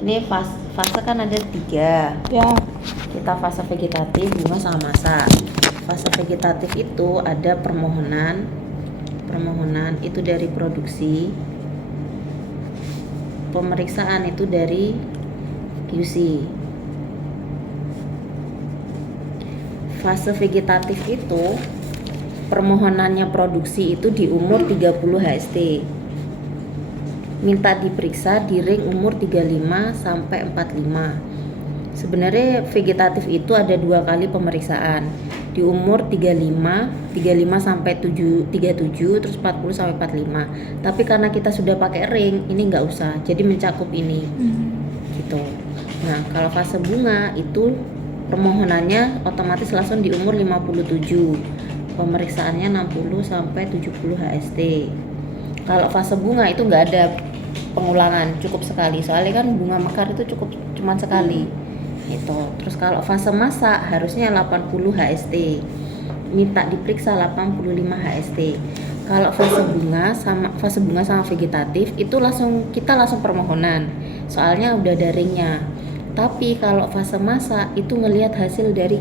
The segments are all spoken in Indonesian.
Ini fase kan ada 3. Ya. Kita fase vegetatif, bunga sama masa. Fase vegetatif itu ada permohonan itu dari produksi, pemeriksaan itu dari QC. Fase vegetatif itu permohonannya produksi itu di umur 30 HST. Minta diperiksa di ring umur 35 sampai 45. Sebenarnya vegetatif itu ada 2 kali pemeriksaan. Di umur 35 sampai 37, terus 40 sampai 45. Tapi karena kita sudah pakai ring, ini nggak usah. Jadi mencakup ini. Gitu. Nah, kalau fase bunga itu permohonannya otomatis langsung di umur 57. Pemeriksaannya 60 sampai 70 HST. Kalau fase bunga itu nggak ada pengulangan, cukup sekali. Soalnya kan bunga mekar itu cuman sekali. Itu. Terus kalau fase masa harusnya 80 HST. Minta diperiksa 85 HST. Kalau fase bunga sama vegetatif itu kita langsung permohonan. Soalnya udah ada ringnya. Tapi kalau fase masa itu ngelihat hasil dari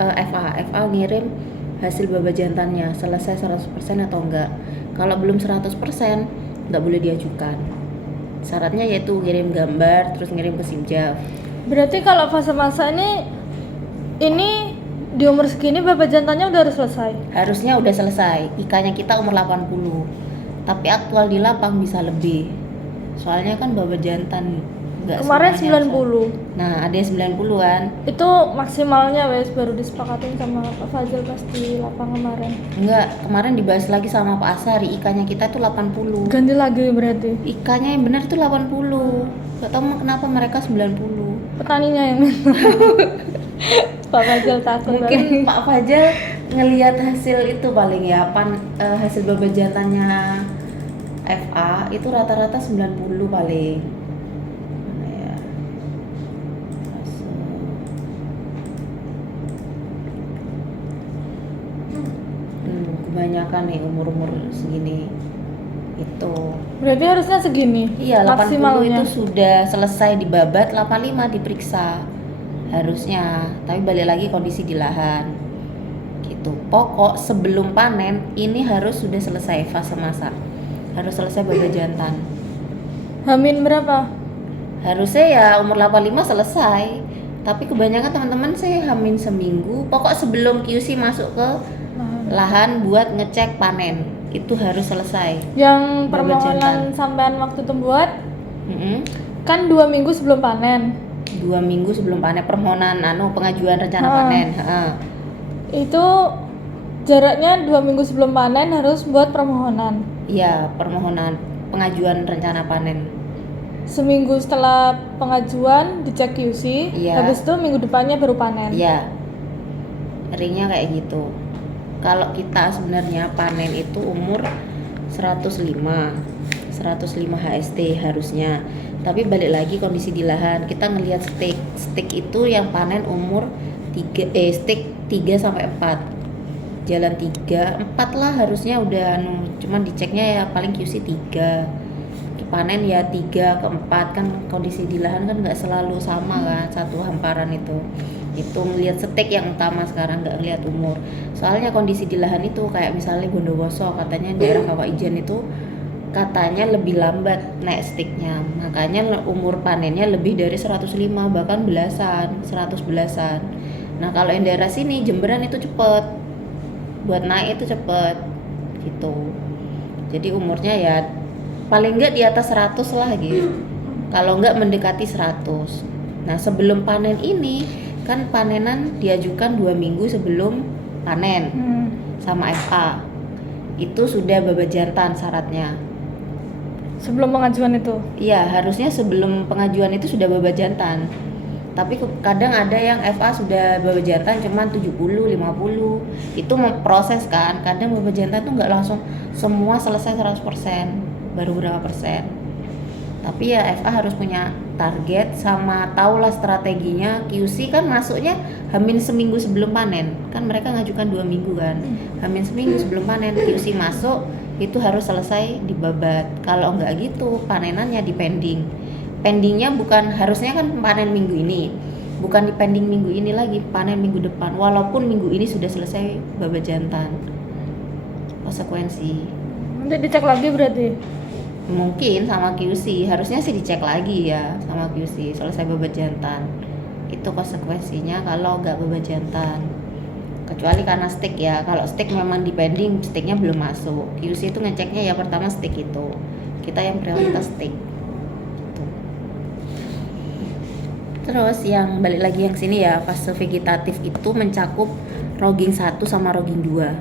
FA ngirim hasil baba jantannya selesai 100% atau enggak. Kalau belum 100% enggak boleh diajukan. Syaratnya yaitu ngirim gambar terus ngirim ke Simjaf. Berarti kalau fase masa ini di umur segini baba jantannya udah harus selesai. Harusnya udah selesai. IK-nya kita umur 80. Tapi aktual di lapang bisa lebih. Soalnya kan baba jantan enggak Kemarin semuanya 90. Nah, ada yang 90 kan. Itu maksimalnya wes baru disepakatin sama Pak Fajil pas di lapang kemarin. Enggak, kemarin dibahas lagi sama Pak Asari, IK-nya kita tuh 80. Ganti lagi berarti. IK-nya yang benar tuh 80. Gak tau kenapa mereka 90. Petaninya yang Pak Fajil takut. Mungkin Pak Fajil ngelihat hasil itu paling ya, hasil baba jantannya FA itu rata-rata 90 paling. Mana ya? Kebanyakan nih umur-umur segini itu. Berarti harusnya segini. Iya, 80 maksimalnya. itu sudah selesai dibabat, 85 diperiksa harusnya. Tapi balik lagi kondisi di lahan gitu. Pokok sebelum panen ini harus sudah selesai fase masa, harus selesai baba jantan. Hamin berapa? Harusnya ya umur 85 selesai. Tapi kebanyakan teman-teman saya hamin seminggu. Pokok sebelum QC masuk ke lahan buat ngecek panen itu harus selesai. Yang Baba permohonan jantan. sampean waktu itu buat kan 2 minggu sebelum panen. 2 minggu sebelum panen permohonan pengajuan rencana panen. Itu jaraknya 2 minggu sebelum panen harus buat permohonan. Iya, permohonan pengajuan rencana panen. Seminggu setelah pengajuan dicek QC, Iya. habis itu minggu depannya baru panen. Iya. Ringnya kayak gitu. Kalau kita sebenarnya panen itu umur 105 HST harusnya. Tapi balik lagi kondisi di lahan, kita ngelihat stik itu yang panen umur 3 sampai 4. Jalan 3, 4 lah harusnya udah cuman diceknya ya paling QC 3. Panen ya 3 ke 4 kan kondisi di lahan kan nggak selalu sama kan satu hamparan itu ngelihat stek yang utama sekarang, nggak ngelihat umur. Soalnya kondisi di lahan itu kayak misalnya Bondowoso katanya daerah Kawah Ijen itu katanya lebih lambat naik stiknya, makanya umur panennya lebih dari 105 bahkan 100 belasan. Nah kalau yang daerah sini Jemberan itu cepet buat naik itu cepet gitu. Jadi umurnya ya paling enggak di atas 100 lah gitu. Kalau enggak mendekati 100. Nah, sebelum panen ini kan panenan diajukan 2 minggu sebelum panen sama FA. Itu sudah baba jantan syaratnya. Sebelum pengajuan itu? Iya, harusnya sebelum pengajuan itu sudah baba jantan. Tapi kadang ada yang FA sudah baba jantan cuman 70, 50. Itu mau proses kan. Kadang baba jantan tuh enggak langsung semua selesai 100%. Baru berapa persen. Tapi ya FA harus punya target sama tahulah strateginya. QC kan masuknya hamin seminggu sebelum panen, kan mereka ngajukan 2 minggu kan. Hamin seminggu sebelum panen QC masuk, itu harus selesai dibabat. Kalau enggak gitu panenannya dipending. pendingnya bukan, harusnya kan panen minggu ini, bukan di pending minggu ini lagi, panen minggu depan, walaupun minggu ini sudah selesai babat jantan. Konsekuensi Nanti dicek lagi berarti. mungkin sama QC, harusnya sih dicek lagi ya sama QC selesai babat jantan. Itu konsekuensinya kalau nggak babat jantan, kecuali karena stick ya. Kalau stick memang di pending, sticknya belum masuk, QC itu ngeceknya ya pertama stick, itu kita yang prioritas stick. Tuh. Terus yang balik lagi yang sini ya, fase vegetatif itu mencakup rogging 1 sama rogging 2.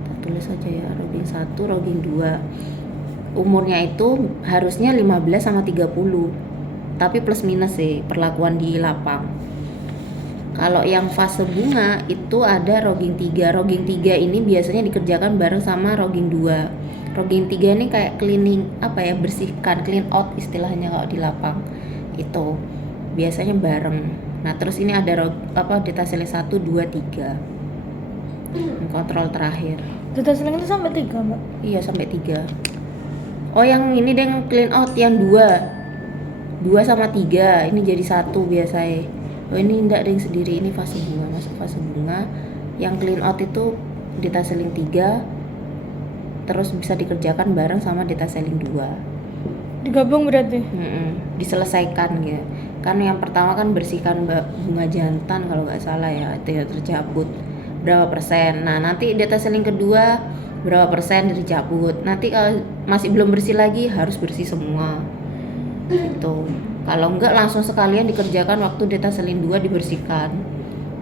Kita tulis aja ya, rogging 1, rogging 2. Umurnya itu harusnya 15 sama 30. Tapi plus minus sih perlakuan di lapang. Kalau yang fase bunga itu ada rogging 3. Rogging 3 ini biasanya dikerjakan bareng sama rogging 2. Rogging 3 ini kayak cleaning, apa ya, bersihkan, clean out istilahnya kalau di lapang. Itu biasanya bareng. Nah, terus ini ada detaseling 1, 2, 3. Kontrol terakhir. Detaseling itu sampai 3, Mbak. Iya, sampai 3. Oh, yang ini deh clean out yang 2 sama 3 ini jadi 1 biasanya. Oh, ini enggak ada yang sendiri, ini fase bunga, masuk fase bunga. Yang clean out itu detaseling 3, terus bisa dikerjakan bareng sama detaseling 2. Digabung berarti. Diselesaikan gitu. Kan yang pertama kan bersihkan bunga jantan kalau nggak salah ya, itu ya tercabut berapa persen. Nah, nanti detaseling kedua berapa persen dicabut. Nanti kalau masih belum bersih lagi harus bersih semua. Gitu. Kalau enggak langsung sekalian dikerjakan waktu detaseling 2 dibersihkan.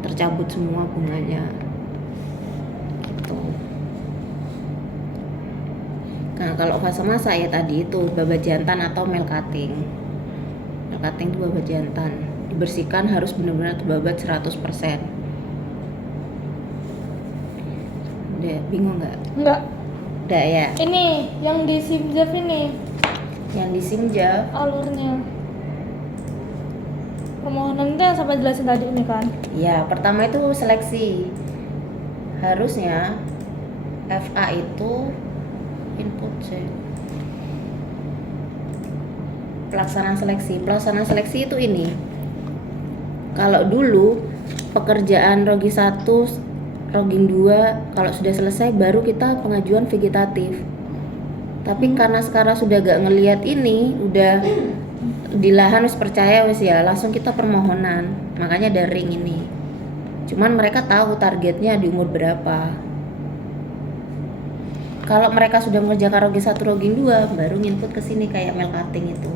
Tercabut semua bunganya. Gitu. Nah, kalau fase masa ya tadi itu babat jantan atau male cutting. Male cutting itu babat jantan. Dibersihkan harus benar-benar babat 100%. Udah bingung nggak? Enggak. Udah ya. Ini yang di Simjaf ini Yang di Simjaf, alurnya. Permohonan itu yang sampai jelasin tadi ini kan. ya pertama itu seleksi. Harusnya FA itu input sih. Pelaksanaan seleksi itu ini. Kalau dulu pekerjaan rogi 1, rogging 2 kalau sudah selesai baru kita pengajuan vegetatif. Tapi karena sekarang sudah gak ngelihat ini, udah di lahan wis percaya wis ya, langsung kita permohonan. Makanya ada ring ini. Cuman mereka tahu targetnya di umur berapa. Kalau mereka sudah mengerjakan rogging 1, rogging 2 baru input ke sini kayak male cutting itu.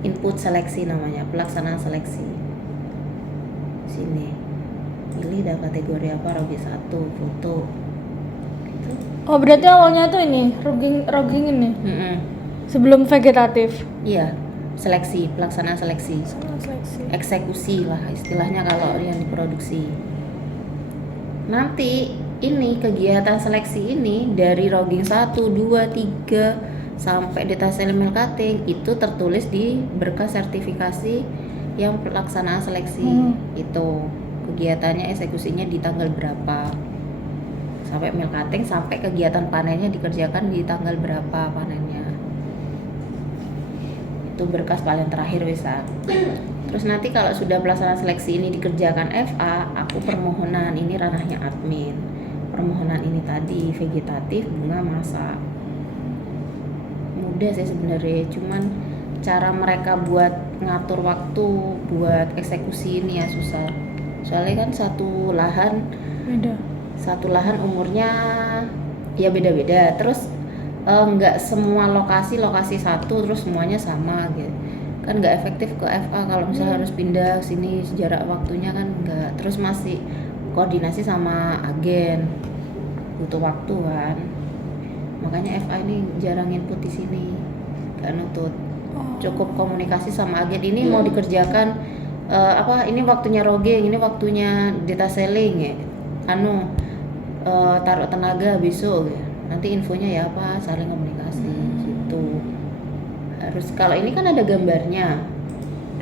Input seleksi namanya, pelaksanaan seleksi. Sini. Pilih dah kategori apa, rogging 1, foto. Gitu. Oh, berarti awalnya tuh ini rogging ini. Sebelum vegetatif. Iya, seleksi, pelaksanaan seleksi. Seleksi. Eksekusi lah istilahnya kalau yang diproduksi. Nanti ini kegiatan seleksi ini dari rogging 1, 2, 3 sampai detaseling male cutting itu tertulis di berkas sertifikasi yang pelaksanaan seleksi. Itu kegiatannya, eksekusinya di tanggal berapa sampai male cutting, sampai kegiatan panennya dikerjakan di tanggal berapa panennya. Itu berkas paling terakhir bisa. Terus nanti kalau sudah pelaksanaan seleksi ini dikerjakan FA, aku permohonan, ini ranahnya admin. Permohonan ini tadi vegetatif, bunga, masa. Mudah sih sebenarnya, cuman cara mereka buat ngatur waktu buat eksekusi ini ya susah. Soalnya kan satu lahan umurnya ya beda-beda. Terus nggak semua lokasi satu terus semuanya sama gitu. Kan nggak efektif ke FA kalau misalnya harus pindah sini, jarak waktunya kan nggak. Terus masih koordinasi sama agen, butuh waktu kan. Makanya FA ini jarang input di sini, nggak nutut. Cukup komunikasi sama agen, ini mau dikerjakan ini waktunya rogging, ini waktunya detaseling ya. Taruh tenaga besok ya. Nanti infonya ya apa, saling komunikasi gitu. Harus, kalau ini kan ada gambarnya.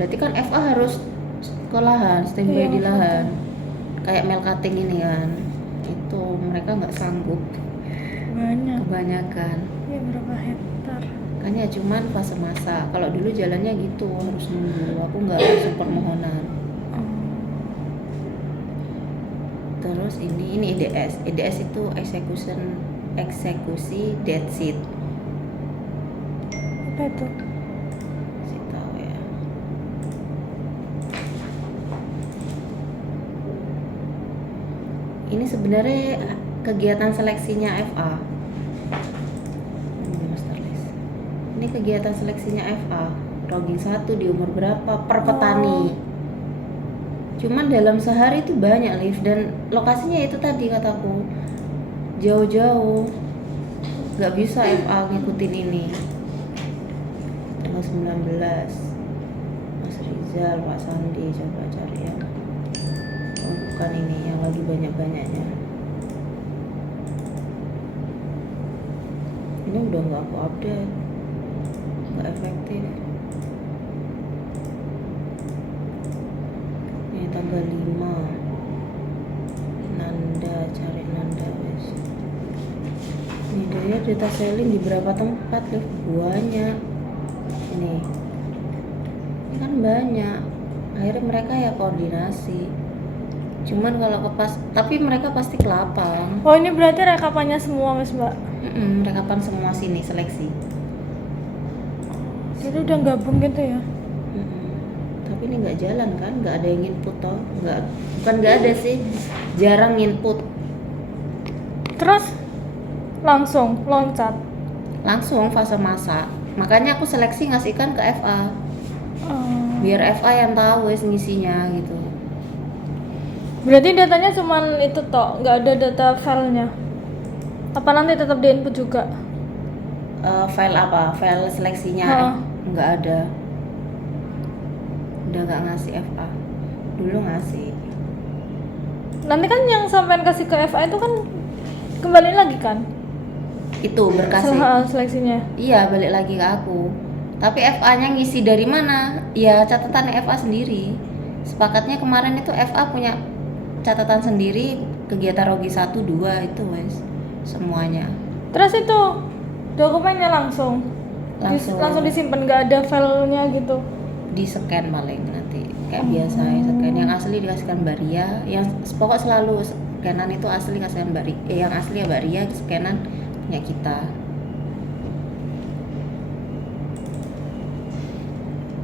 Berarti kan FA harus ke lahan, standby di lahan. Kayak male cutting ini kan. Itu mereka nggak sanggup. Banyak. Kebanyakan. Ya berapa hektar? Makanya cuman fase masa. Kalau dulu jalannya gitu harus nunggu. Aku nggak langsung permohonan. Terus ini EDS. EDS itu eksekusi deed sheet. Apa itu? Kasih tahu ya. Ini sebenarnya kegiatan seleksinya FA. Ini master list. Ini kegiatan seleksinya FA. Rogging 1 di umur berapa per petani. Cuman dalam sehari itu banyak lift dan lokasinya itu tadi kataku jauh-jauh, nggak bisa FA ngikutin ini. Tanggal 19 Mas Rizal, Pak Sandi, coba cari ya. Oh, bukan ini yang lagi banyak-banyaknya. Ini udah nggak aku update, nggak efektif. Ini tanggal 5 Nanda, cari Nanda wes. Ini dia data selling di berapa tempat lift banyak. Ini kan banyak. Akhirnya mereka ya koordinasi. Cuman kalau ke pas, tapi mereka pasti ke lapang. Oh, ini berarti rekapannya semua, Mas Mbak. Rekapan semua sini seleksi. Jadi udah gabung gitu ya? Tapi ini nggak jalan kan, nggak ada yang input toh, bukan nggak ada sih, jarang input. Terus langsung loncat. Langsung fase masa. Makanya aku seleksi ngasihkan ke FA. Biar FA yang tahu wes ngisinya gitu. Berarti datanya cuman itu toh, nggak ada data filenya? Apa nanti tetap di input juga? File apa? File seleksinya nggak ada. Udah nggak ngasih FA. Dulu ngasih. Nanti kan yang sampean kasih ke FA itu kan kembali lagi kan? Itu berkasnya. Seleksinya. Iya, balik lagi ke aku. Tapi FA-nya ngisi dari mana? Ya catatan FA sendiri. Sepakatnya kemarin itu FA punya catatan sendiri kegiatan Rogi 1, 2 itu wes semuanya. Terus itu dokumennya langsung disimpan, nggak ada filenya gitu? Di scan paling nanti kayak biasa ya, scan yang asli dikasihkan Mbak Ria, yang pokok selalu scanan itu asli kasihkan Mbak Ria, yang asli ya Mbak Ria, scanan punya kita.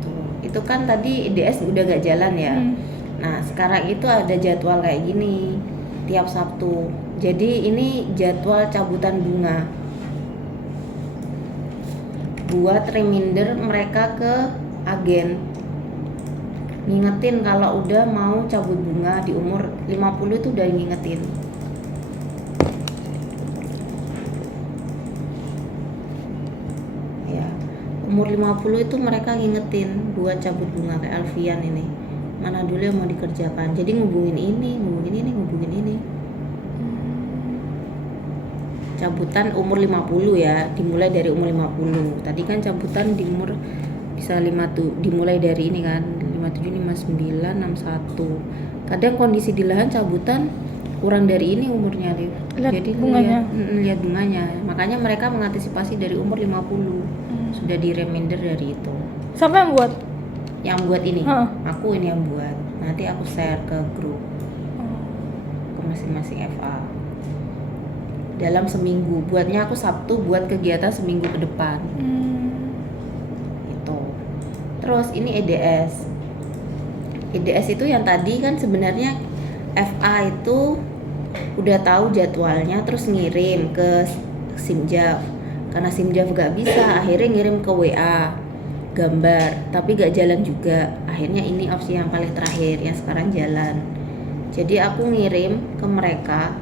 Tuh, itu kan tadi IDS udah gak jalan ya. Nah sekarang itu ada jadwal kayak gini tiap Sabtu. Jadi ini jadwal cabutan bunga buat reminder mereka ke agen, ngingetin kalau udah mau cabut bunga di umur 50 itu udah ngingetin. Ya, umur 50 itu mereka ngingetin buat cabut bunga kayak Alfian ini. Mana dulu yang mau dikerjakan. Jadi ngubungin ini. Cabutan umur 50 ya, dimulai dari umur 50. Tadi kan cabutan di umur bisa dimulai dari ini kan 57, 59, 61. Kadang kondisi di lahan cabutan kurang dari ini umurnya, jadi lihat bunganya. Makanya mereka mengantisipasi dari umur 50. Sudah di reminder dari itu. Siapa yang buat? Yang buat ini, aku ini yang buat. Nanti aku share ke grup, ke masing-masing FA. Dalam seminggu, buatnya aku Sabtu buat kegiatan seminggu ke depan. Itu. Terus ini EDS. EDS itu yang tadi kan sebenarnya FA itu udah tahu jadwalnya, terus ngirim ke Simjav. Karena Simjav gak bisa, akhirnya ngirim ke WA gambar, tapi gak jalan juga. Akhirnya ini opsi yang paling terakhir yang sekarang jalan. Jadi aku ngirim ke mereka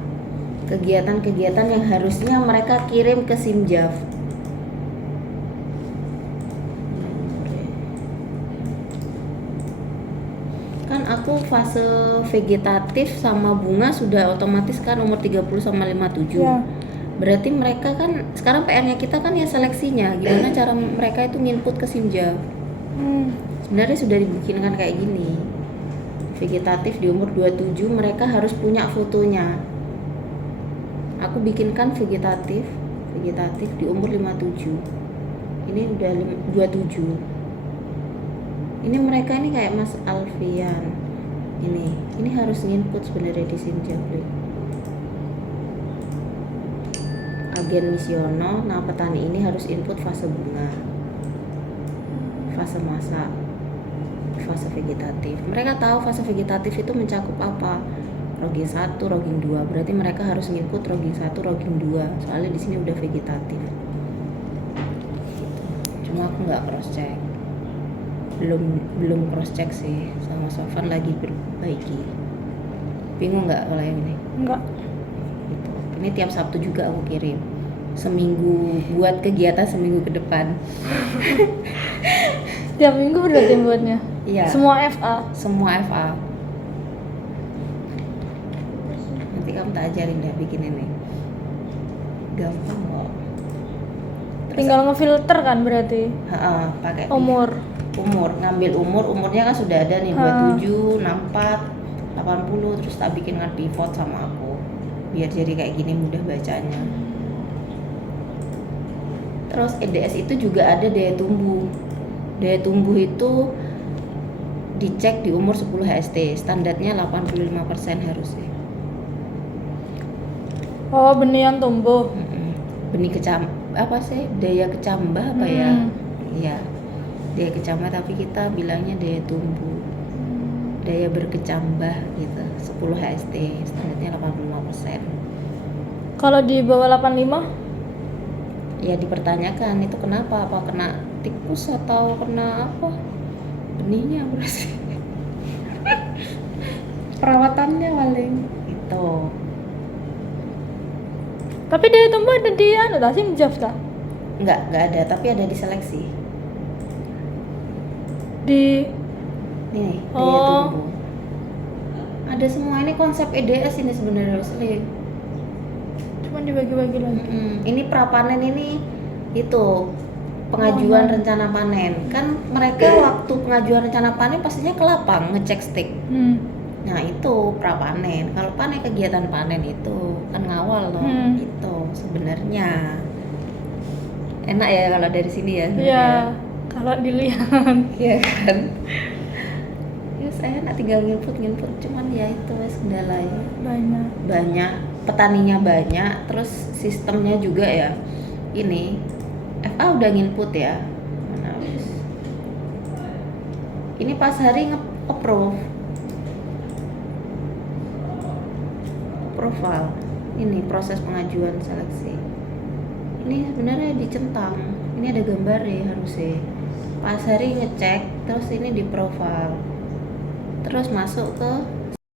kegiatan-kegiatan yang harusnya mereka kirim ke Simjav. Kan aku fase vegetatif sama bunga sudah otomatis kan umur 30 sama 57. Ya. Berarti mereka kan sekarang PR-nya kita kan ya seleksinya, gimana cara mereka itu nginput ke Simjav. Sebenarnya sudah dibikinkan kayak gini. Vegetatif di umur 27 mereka harus punya fotonya. Aku bikinkan vegetatif di umur 57. ini udah 27. Ini mereka ini kayak Mas Alfian. Ini harus input sebenarnya di sini Jabli. Agen Misiono, nah petani ini harus input fase bunga, fase masak, fase vegetatif. Mereka tahu fase vegetatif itu mencakup apa. Rogging 1, rogging 2. Berarti mereka harus input rogging 1, rogging 2. Soalnya di sini udah vegetatif. Cuma aku nggak cross check. Belum cross check sih, sama Sofan lagi perbaiki. Bingung nggak kalau yang ini? Enggak. Gitu. Ini tiap Sabtu juga aku kirim, seminggu buat kegiatan seminggu ke depan. Tiap minggu berarti buatnya. Iya. Semua FA. Semua FA. Nanti kamu tak ajarin deh bikin ini. Gampang kok. Tinggal ngefilter kan berarti. Pakai Umur. Ngambil umurnya kan sudah ada nih 27, 64, 80, terus tak bikin dengan pivot sama aku. Biar jadi kayak gini mudah bacanya. Terus EDS itu juga ada daya tumbuh. Daya tumbuh itu dicek di umur 10 HST, standarnya 85% harusnya. Oh, benih yang tumbuh. Benih daya kecambah apa ya? Iya, daya kecambah tapi kita bilangnya daya tumbuh, daya berkecambah gitu. 10 HST, standarnya 85%. Kalau di bawah 85? Ya dipertanyakan itu kenapa, apa kena tikus atau kena apa? Benihnya berarti. Perawatannya paling itu. Tapi daya tumbuh ada di Simjaf tak? Enggak ada, tapi ada di seleksi. Di Nih, daya tumbuh. Ada semua, ini konsep EDS ini sebenarnya asli. Cuman dibagi-bagi lagi. Ini prapanen ini itu pengajuan rencana panen. Kan mereka waktu pengajuan rencana panen pastinya ke lapang ngecek stik. Nah itu prapanen. Kalau panen kegiatan panen itu kan ngawal loh. Itu sebenarnya enak ya kalau dari sini ya. Iya, kalau dilihat. Iya kan. Ya saya enak tinggal nginput, cuman ya itu kendalanya. Banyak, petaninya banyak, terus sistemnya juga ya. Ini FA udah nginput ya. Mana habis. Ini pas hari nge-approve. Profile. Ini proses pengajuan seleksi. Ini sebenarnya dicentang. Ini ada gambarnya harusnya. Pas hari ngecek, terus ini di profile. Terus masuk ke